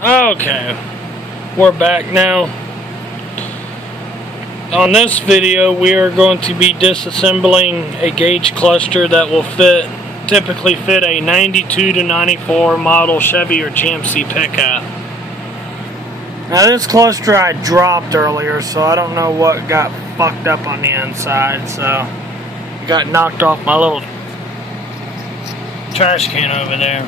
Okay, we're back now. On this video, we are going to be disassembling a gauge cluster that will typically fit a 92 to 94 model Chevy or GMC pickup. Now this cluster I dropped earlier, so I don't know what got fucked up on the inside, so I got knocked off my little trash can over there.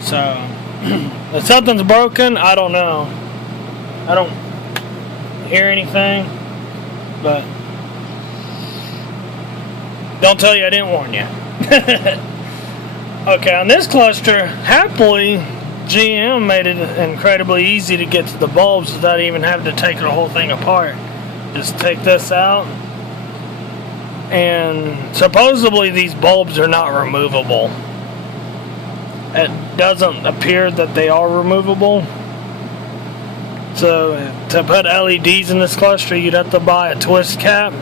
So if something's broken, I don't know. I don't hear anything, but don't tell you I didn't warn you. Okay, on this cluster, happily, GM made it incredibly easy to get to the bulbs without even having to take the whole thing apart. Just take this out, and supposedly these bulbs are not removable. It doesn't appear that they are removable. So to put LEDs in this cluster, you'd have to buy a twist cap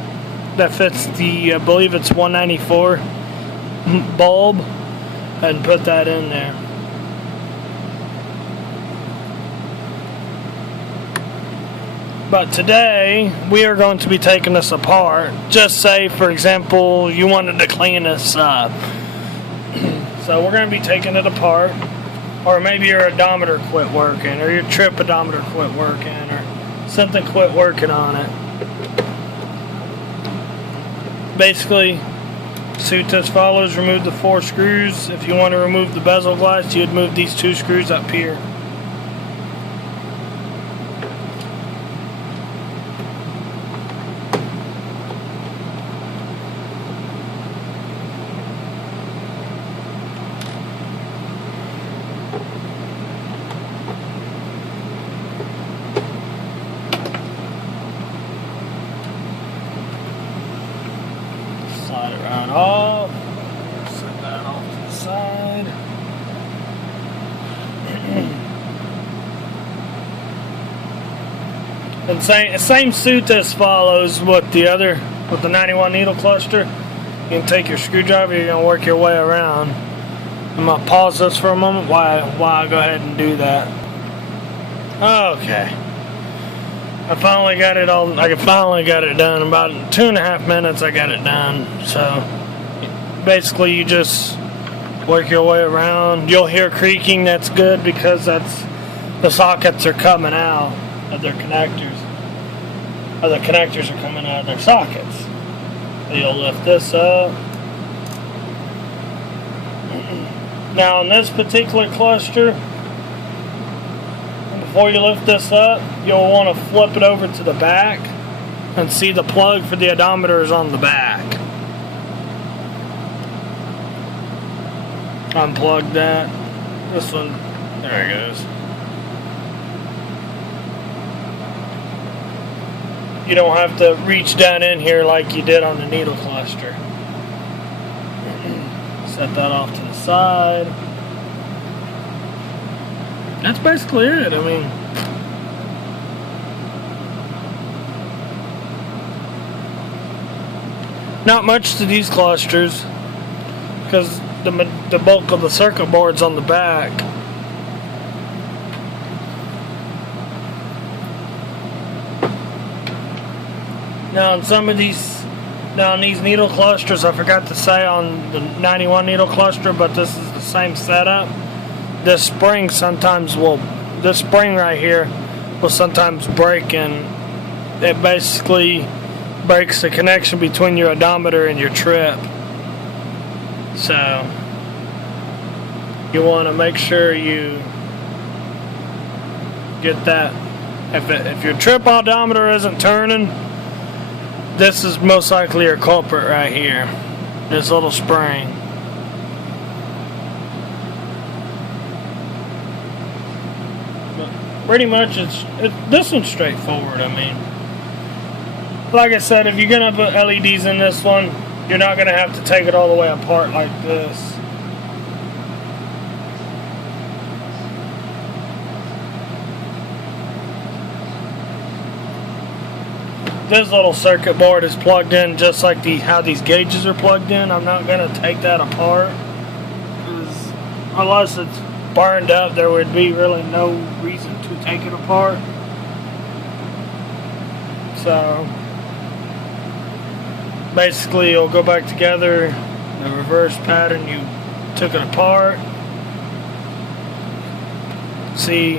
that fits the, I believe it's 194 bulb, and put that in there. But today we are going to be taking this apart. Just say, for example, you wanted to clean this up. So we're going to be taking it apart, or maybe your odometer quit working, or your trip odometer quit working, or something quit working on it. Basically, suit as follows: remove the 4 screws. If you want to remove the bezel glass, you'd move these 2 screws up here. Slide it right off. Set that off to the side. And same suit as follows with the 91 needle cluster. You can take your screwdriver, you're going to work your way around. I'm going to pause this for a moment while I go ahead and do that. Okay. I finally got it done. About 2.5 minutes I got it done. So basically you just work your way around. You'll hear creaking. That's good, because that's the sockets are coming out of their connectors. Or the connectors are coming out of their sockets. So you'll lift this up. Now on this particular cluster, before you lift this up, you'll want to flip it over to the back and see the plug for the odometer is on the back. Unplug that. This one, there it goes. You don't have to reach down in here like you did on the needle cluster. Set that off to the side. That's basically it. I mean, not much to these clusters, because the bulk of the circuit board's on the back. Now on these needle clusters, I forgot to say on the 91 needle cluster, but this is the same setup. This spring right here will sometimes break, and it basically breaks the connection between your odometer and your trip. So you want to make sure you get that. If your trip odometer isn't turning, this is most likely your culprit right here. This little spring. Pretty much this one's straightforward. I mean, like I said, if you're gonna put LEDs in this one, you're not gonna have to take it all the way apart like this. This little circuit board is plugged in just like how these gauges are plugged in. I'm not gonna take that apart, unless it's burned up, there would be really no reason to take it apart. So basically it'll go back together, the reverse pattern you took it apart. See,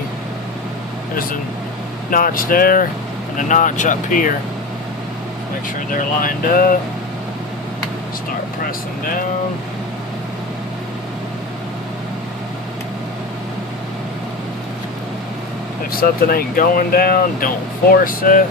there's a notch there and a notch up here. Make sure they're lined up. Start pressing down. If something ain't going down, don't force it.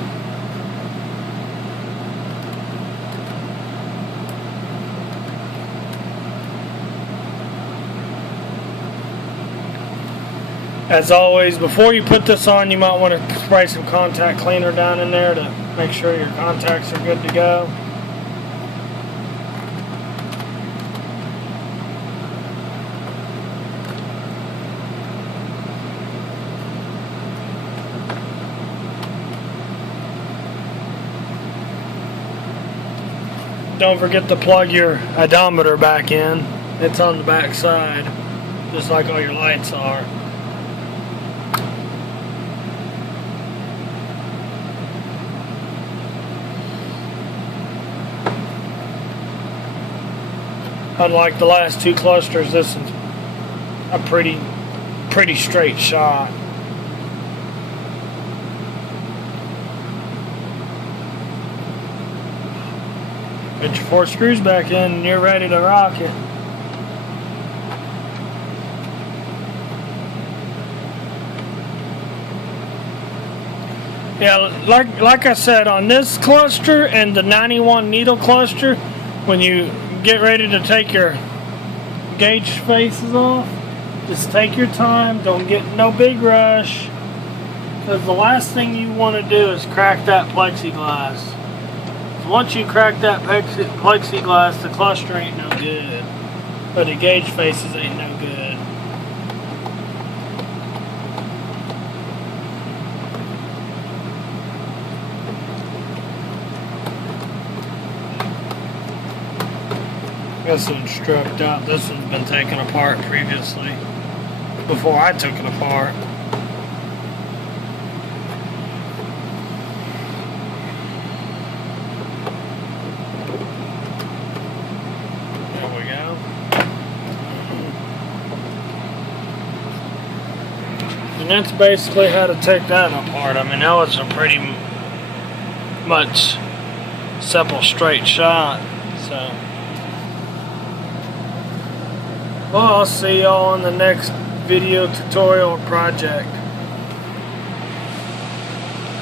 As always, before you put this on, you might want to spray some contact cleaner down in there to make sure your contacts are good to go. Don't forget to plug your odometer back in. It's on the back side, just like all your lights are. Unlike the last two clusters, this is a pretty straight shot. Get your 4 screws back in and you're ready to rock it. Yeah, like I said, on this cluster and the 91 needle cluster, when you get ready to take your gauge faces off, just take your time, don't get no big rush, because the last thing you want to do is crack that plexiglass. Once you crack that plexiglass, the cluster ain't no good, but the gauge faces ain't no good. This one's stripped out. This one's been taken apart previously, before I took it apart. There we go. And that's basically how to take that apart. I mean, that was a pretty much simple straight shot. So, well, I'll see y'all in the next video tutorial or project.